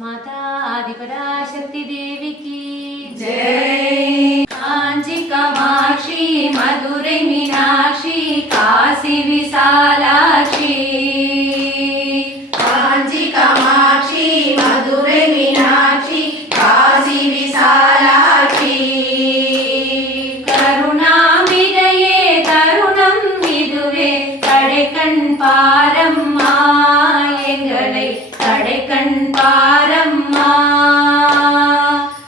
माता आदिपराशक्ति देवी की जय। कांची कामाक्षी मधुरै मीनाक्षी काशी विशालाक्षी कांची कामाक्षी मधुरै मीनाक्षी काशी विशालाक्षी करुणाम्बिகையே तरुणம் இதுவே கடைக்கண் பாரம்மா எங்களை கடைக்கண் பாரம்மா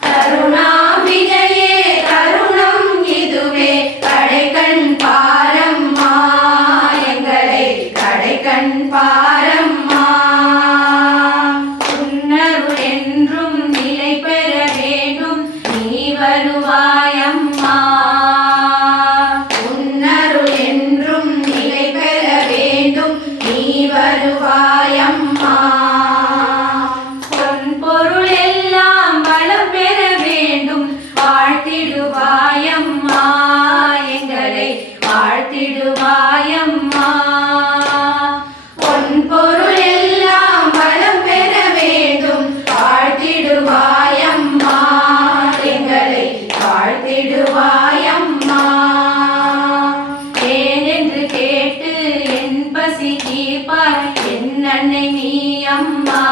கருணாம்பிகையே தருணம் இதுவே கடைக்கண் பாரம்மா எங்களை கடைக்கண் பாரம்மா உன்னருள் என்றும் நிலை பெற வேண்டும் நீ வருவாயம்மா உன்னருள் என்றும் நிலை பெற வேண்டும் நீ வருவாயம்மா பொன் பொருள் எல்லாம் வளம் பெற வேண்டும் வாழ்த்திடுவாயம்மா எங்களை வாழ்த்திடுவாயம்மா பொன் பொருள் எல்லாம் வளம் பெற வேண்டும் வாழ்த்திடுவாயம்மா எங்களை வாழ்த்திடுவாயம்மா ஏனென்று கேட்டு என் பசி தீர்ப்பாய் என் அன்னை நீ அம்மா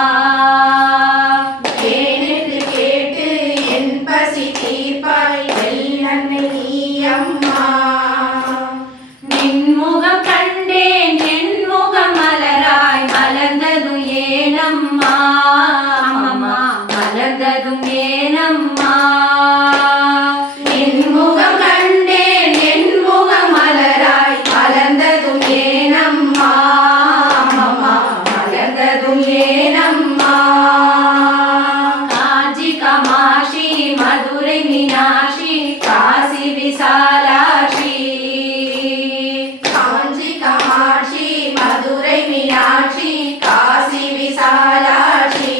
ஏனென்று கேட்டு என் பசி தீர்ப்பாய் அன்னை நீ அம்மா நின்முகம் கண்டேன் என் முகம் மலராய் மலர்ந்ததும் ஏனம்மா அம்மம்மா மலர்ந்ததும் ஏனம்மா என் முகம் கண்டேன் என் முகம் மலராய் மலர்ந்ததும் ஏனம்மா அம்மம்மா மலர்ந்ததும் ஏனம்மா காஞ்சி காமாட்சி மதுரை மீனாட்சி காசி விசாலாட்சி காஞ்சி காமாட்சி மதுரை மீனாட்சி காசி விசாலாட்சி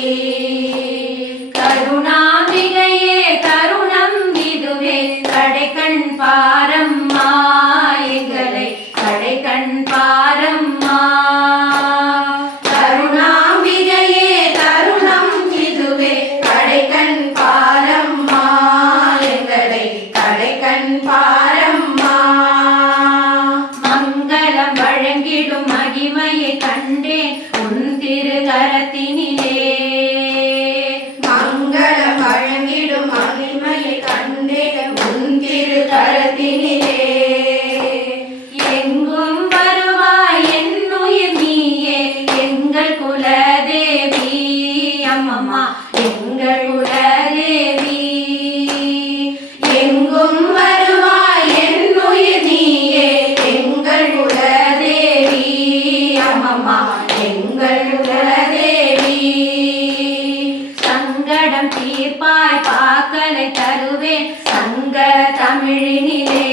கருணாம்பிகையே தருணம் இதுவே கடைக்கண் பாரம்மா எங்களை கடைக்கண் பாரம்மா கருணாம்பிகையே தருணம் இதுவே கடைக்கண் பாரம்மா எங்களை கடைக்கண் பாரம்மா மங்களம் வழங்கிடும் மகிமையை கண்டேன் உன் திருகரத்தினிலே மங்களம் வழங்கிடும் மகிமையை கண்டேன் உன் திருக்கரத்தினிலே எங்கும் வருவாய் என் உயிர் நீயே எங்கள் குலதேவி அம்மம்மா எங்கள் குலதேவி எங்கும் வருவாய் என் உயிர் நீயே எங்கள் குலதேவி அம்மம்மா எங்கள் குலதேவி சங்கடம் தீர்ப்பாய் பாக்கலை தருவேன் சங்க தமிழினிலே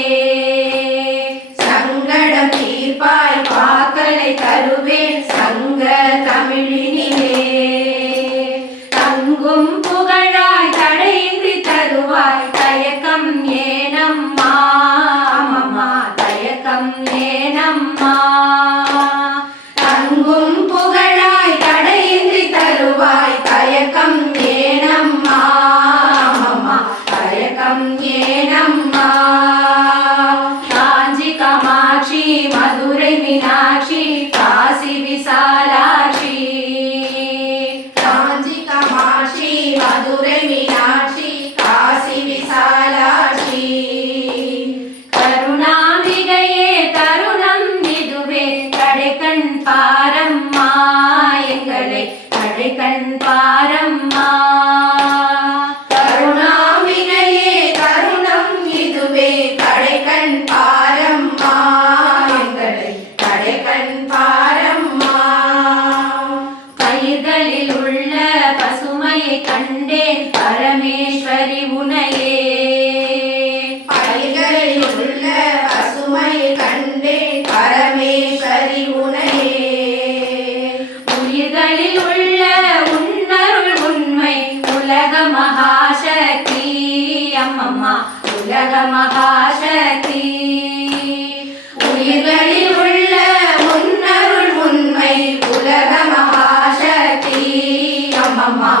சங்கடம் தீர்ப்பாய் பாக்களை தருவேன் சங்க தமிழினிலே தங்கும் புகழாய் தடையின்றி தருவாய் தயக்கம் ஏனம்மா அம்மம்மா தயக்கம் ஏனம்மா தங்கும் புகழாய் தடையின்றி தருவாய் தயக்கம் ஏனம்மா அம்மம்மா தயக்கம் ஏனம்மா காஞ்சி காமாட்சி மதுரை மீனாட்சி காசி விசாலாட்சி காஞ்சி காமாட்சி மதுரை மீனாட்சி காசி விசாலாட்சி கருணாம்பிகையே தருணம் இதுவே கடைக்கண் பாரம்மா எங்களை கடைக்கண் பாரம்மா கருணாம்பிகையே தருணம் இதுவே கடைக்கண் பாரம்மா எங்களை கடைக்கண் பாரம்மா பயிர்களில் உள்ள பசுமையை கண்டேன் பரமேஸ்வரி உனையே பயிர்களில் உள்ள பசுமை கண்டேன் பரமேஸ்வரி உனையே உயிர்களில் உள்ள உன்னருள் உண்மை உலக மகாசக்தி அம்மம்மா உலக மகாசக்தி உயிர்களில் உள்ள உன்னருள் உண்மை உலக மகாசக்தி அம்மம்மா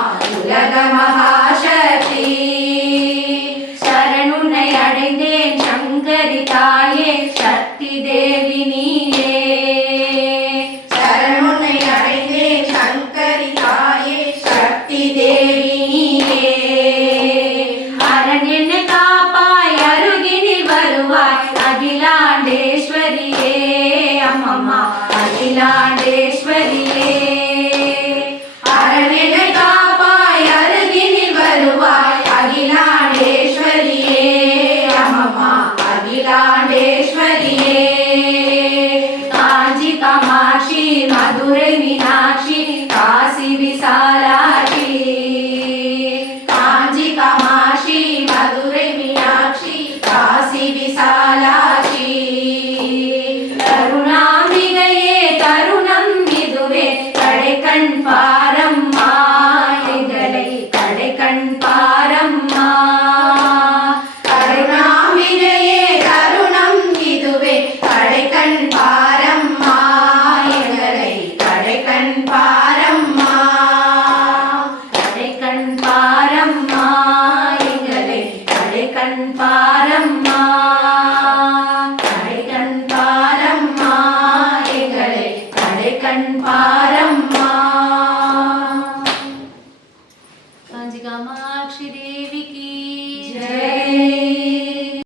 உலக மகாசக்தி. சரணுன்னை அடைந்தேன் சங்கரி தாயே சக்தி தேவி நீயே. சரணுன்னை அடைந்தேன் சங்கரி தாயே சக்தி தேவி நீயே. அரண் என்னை காப்பாய் அருகினில் வருவாய் அகிலாண்டேஸ்வரியே அம்மம்மா அகிலாண்டேஸ்வரியே. அரணினை காப்பாய் அருகினில் வருவாய் அகிலாண்டேஸ்வரியே அம்மம்மா அகிலாண்டேஸ்வரியே. காஞ்சி காமாட்சி மதுரை மீனாட்சி காசி விசாலாட்சி. காஞ்சி காமாட்சி மதுரை மீனாட்சி காசி விசாலாட்சி. கருணாம்பிகையே தருணம் இதுவே கடைக்கண் பாரம்மா எங்களை கடைக்கண் பாரம்மா. கருணாம்பிகையே தருணம் இதுவே கடைக்கண் பாரம்மா எங்களை கடைக்கண் பாரம்மா. கடைக்கண் பாரம்மா எங்களை கடைக்கண் பாரம்மா. கடைக்கண் பாரம்மா எங்களை கடைக்கண் பாரம்மா.